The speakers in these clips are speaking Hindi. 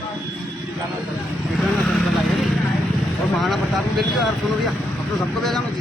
और महाराणा प्रताप को देख लीजिए यार, सुनो भैया, अब तो सबको भेजा मुझे।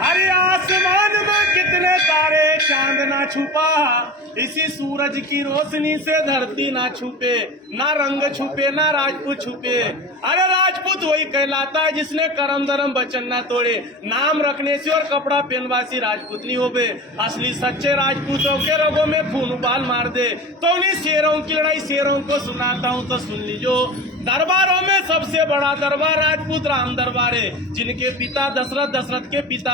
अरे आसमान में कितने तारे, चांद ना छुपा, इसी सूरज की रोशनी से धरती ना छुपे, ना रंग छुपे ना राजपूत छुपे। अरे राजपूत वही कहलाता है जिसने करम धर्म वचन ना तोड़े, नाम रखने से और कपड़ा पहनवा से राजपूत नहीं होवे। असली सच्चे राजपूतों के रगों में खून उबाल मार दे। तो उन्हीं शेरों की लड़ाई शेरों को सुनाता हूँ, तो सुन लीजो। दरबारों में सबसे बड़ा दरबार राजपूत राम दरबार है, जिनके पिता दशरथ, दशरथ के पिता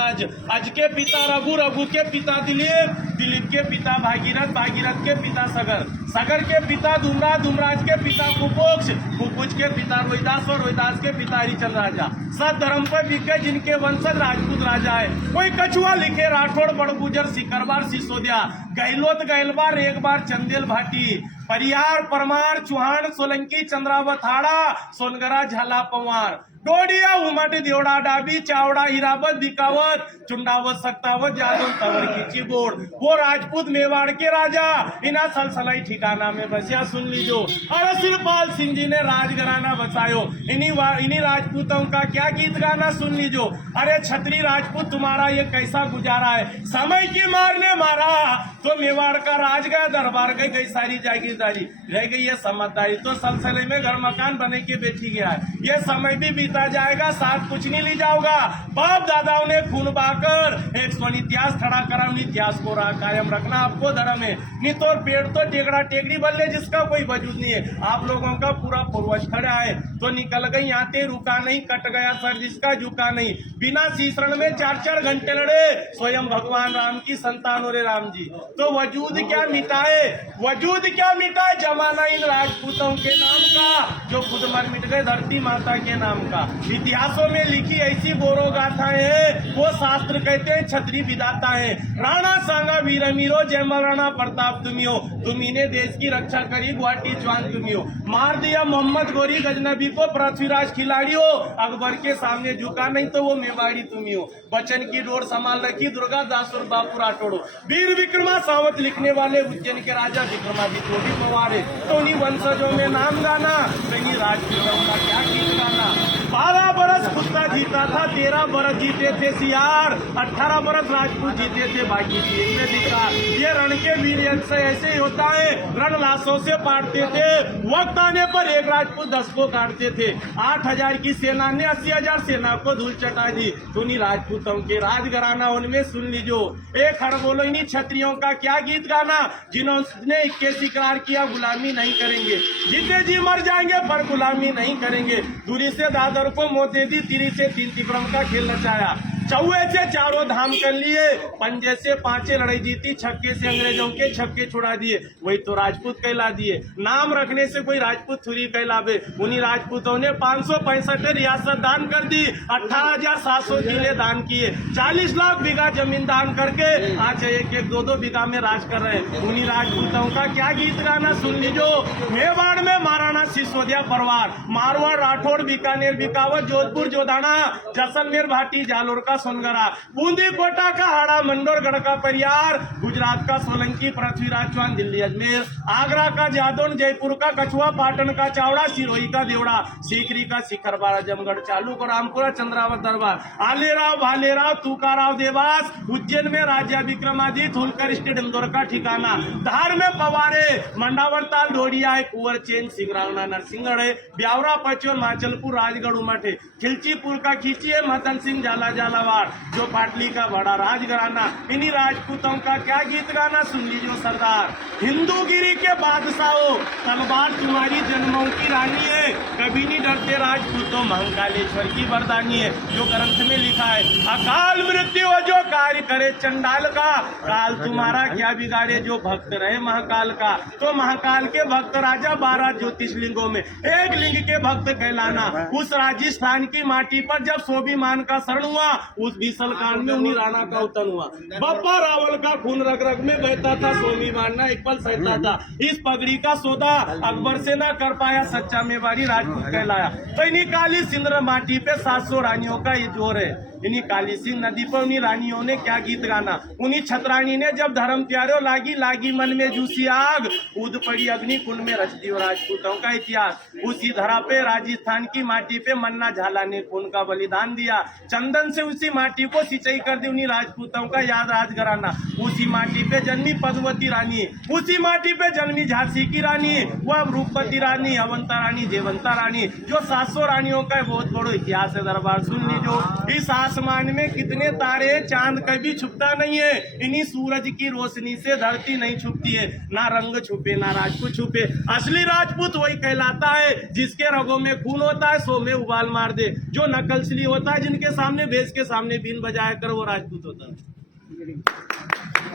अज के पिता रघु, रघु के पिता दिलीप, दिलीप के पिता भागीरथ, भागीरथ के पिता सगर, सगर के पिता धूमराज, धूमराज के पिता कुपोक्ष, कुपोक्ष के पिता रोहिदास और रोहिदास के पिता हरिचंद्र राजा। सब धर्म पर बिके जिनके वंशज राजपूत राजा है। कोई कछुआ लिखे राठौड़, बड़गुजर, सिकरबार, सिसोदिया, गहलोत, गहलबार, एक बार चंदेल भाटी, परियार, परमार, चौहान, सोलंकी, चंद्रावत, हाड़ा, सोनगरा, झाला, पवार, डोडिया, उमट, देवड़ा, डाबी, चावड़ा, हिरावत, बिकावत, चुंडावत, सक्तावत, जादव, तवर, खींची, बोर्ड। वो राजपूत मेवाड़ के राजा इना सलसलाई ठिकाना में बसिया, सुन लीजो। और सिरपाल सिंह जी ने राजघराना बसायो, इन्हीं राजपूतों का क्या गीत गाना, सुन लीजो। अरे छत्री राजपूत तुम्हारा ये कैसा गुजारा है, समय की मार ने मारा तो मेवाड़ का राज गया, दरबार गई सारी जागीरदारी, रह गई है समझदारी। तो सलसले में घर मकान बने के बैठी गया है, ये समय भी बीता जाएगा, साथ कुछ नहीं ली जाओगा। बाप दादाओं ने खून बहाकर एक स्वर्ण इतिहास खड़ा करा, इतिहास को कायम रखना आपको धर्म है। नहीं तो पेड़ तो टेकड़ा टेकड़ी बल्ले जिसका कोई वजूद नहीं है। आप लोगों का पूरा पूर्वज खड़ा है तो निकल गई आते, रुका नहीं, कट गया सर जिसका झुका नहीं। बिना सीसरण में 4-4 घंटे लड़े स्वयं भगवान राम की संतान और राम जी। तो वजूद क्या मिटाए, वजूद क्या मिटाए जमाना इन राजपूतों के नाम का, जो खुद मर मिट गए धरती माता के नाम का। इतिहासों में लिखी ऐसी गौरव गाथाएं हैं, वो शास्त्र कहते हैं छत्री विधाता है। राणा सांगा वीर मीरो, जय महाराणा प्रताप तुम्ही हो, तुम्ही ने देश की रक्षा करी, गुवाहाटी चौहान तुम्ही हो। मार दिया मोहम्मद गोरी गजनबी को, पृथ्वीराज खिलाड़ी हो, अकबर के सामने झुका नहीं तो वो मेवाड़ी तुम्ही हो। बचन की डोर संभाल रखी दुर्गा दास और बापू राठौड़। वीर विक्रमा सावत लिखने वाले उज्जैन के राजा विक्रमादित्य भी पवार है। तो उन्हीं वंशजों में नाम गाना, कहीं राजपूतों का क्या गीत गाना। 12 बरस कुत्ता जीता था, 13 बरस जीते थे सियार, 18 बरस राजपूत जीते थे, बाकी जीत में धिक्कार। ये रण के वीर से ऐसे ही होता है, रण लाशों से पाटते थे, वक्त आने पर एक राजपूत 10 को काटते थे। 8000 की सेना ने 80,000 सेना को धूल चटा दी। तो उन्हीं राजपूतों के राजघराना उनमें सुन लीजो। एक खड़ बोलो इन्हीं क्षत्रियों का क्या गीत गाना, जिन्होंने 21 इकरार किया गुलामी नहीं करेंगे, जीते जी मर जाएंगे पर गुलामी नहीं करेंगे। दूरी से दादर को मौत दे दी, तिरी से 3 तिक्रम का खेल नचाया, चौवे से 4 धाम कर लिए, पंजे से 5 लड़ाई जीती, छक्के से अंग्रेजों के छक्के छुड़ा दिए, वही तो राजपूत कहला दिए। नाम रखने से कोई राजपूत थोड़ी कहलावे। उन्हीं राजपूतों ने 565 रियासत दान कर दी, 18,700 किले दान किए, 40 लाख बीघा जमीन दान करके आज 1-1, 2-2 बीघा में राज कर रहे हैं। उन्हीं राजपूतों का क्या गीत गाना, सुन लीजो। मेवाड़ में महाराणा सिसोदिया परिवार, मारवाड़, राठौड़, बीकानेर, बिकावत, जोधपुर, जोधाना, जैसलमेर, भाटी, जालोर का सोनगरा, बूंदी कोटा का हाड़ा, मंडोरगढ़ का परियार, गुजरात का सोलंकी, पृथ्वीराज चौहान, दिल्ली अजमेर, आगरा का जादौन, जयपुर का कछुआ, पाटन का चावड़ा, सिरोही का देवड़ा, सीकरी का शिखरबार, आजमगढ़, चालू का रामपुरा, चंद्रावत दरबार, आलेराव, भालेराव, तुकाराव, देवास, उज्जैन में राजा विक्रमादित्य, होलकर स्टेट, इंदौर का ठिकाना, धार में पवारे, मंडावरताल, डोडिया है, कुंवर चेन, सिंगरावना, नरसिंहगढ़ है, ब्यावरा, पचोर, माचलपुर, राजगढ़, उमट है, खिलचीपुर का खींची है, महतन सिंह, जाला झालावाड़, जो पाटली का बड़ा राजघराना। इन्हीं राजपूतों का क्या गीत गाना, सुन लीजिए सरदार। हिंदूगिरी के बादशाहों, तलवार तुम्हारी जन्मों की रानी है, कभी नहीं डरते राजपूतों, महाकालेश्वर की वरदानी है। जो ग्रंथ में लिखा है, अकाल मृत्यु जो कार्य करे चंडाल का, काल तुम्हारा क्या बिगाड़े जो भक्त रहे महाकाल का। तो महाकाल के भक्त राजा 12 ज्योतिषलिंगों में एक लिंग के भक्त कहलाना। उस राजस्थान की माटी पर जब स्वाभिमान का शरण हुआ, उस भीषण कांड में उन्हीं राणा का अवतरण हुआ। बप्पा रावल का खून रग रग में बहता था, सोमी मारना एक पल सहता था। इस पगड़ी का सौदा अकबर से ना कर पाया, सच्चा मेवाड़ी राजपूत कहलाया। तो इन्हीं काली सिंदूर माटी पे 700 रानियों का ये जोर है। इन्हीं काली सिंह नदी पर उन्हीं रानियों ने क्या गीत गाना। उन्हीं छतरानी ने जब धर्म प्यारो लागी लागी मन में जूसी आग, कूद पड़ी अग्नि कुंड में रच दी राजपूतों का इतिहास। उसी धरा पे राजस्थान की माटी पे मन्ना झाला ने खून का बलिदान दिया। चंदन से उसी माटी को सिंचाई कर दी उन्हीं राजपूतों का याद राजघराना। उसी माटी पे जन्मी पद्मवती रानी, उसी माटी पे जन्मी झांसी की रानी, वह रूपवती रानी, अवंता रानी, जयवंता रानी, जो 700 रानियों का बहुत बड़ा इतिहास है। दरबार सुन लीजो। इस आसमान में कितने तारे, चांद कभी छुपता नहीं है। इन्हीं सूरज की रोशनी से धरती नहीं छुपती है। ना रंग छुपे ना राजपूत छुपे। असली राजपूत वही कहलाता है जिसके रगों में खून होता है, सो में उबाल मार दे। जो नकलसली होता है, जिनके सामने भेष के सामने बीन बजाया कर, वो राजपूत होता है।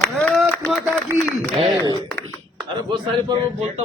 भारत माता की अरे बहुत सारे पर वो बोलता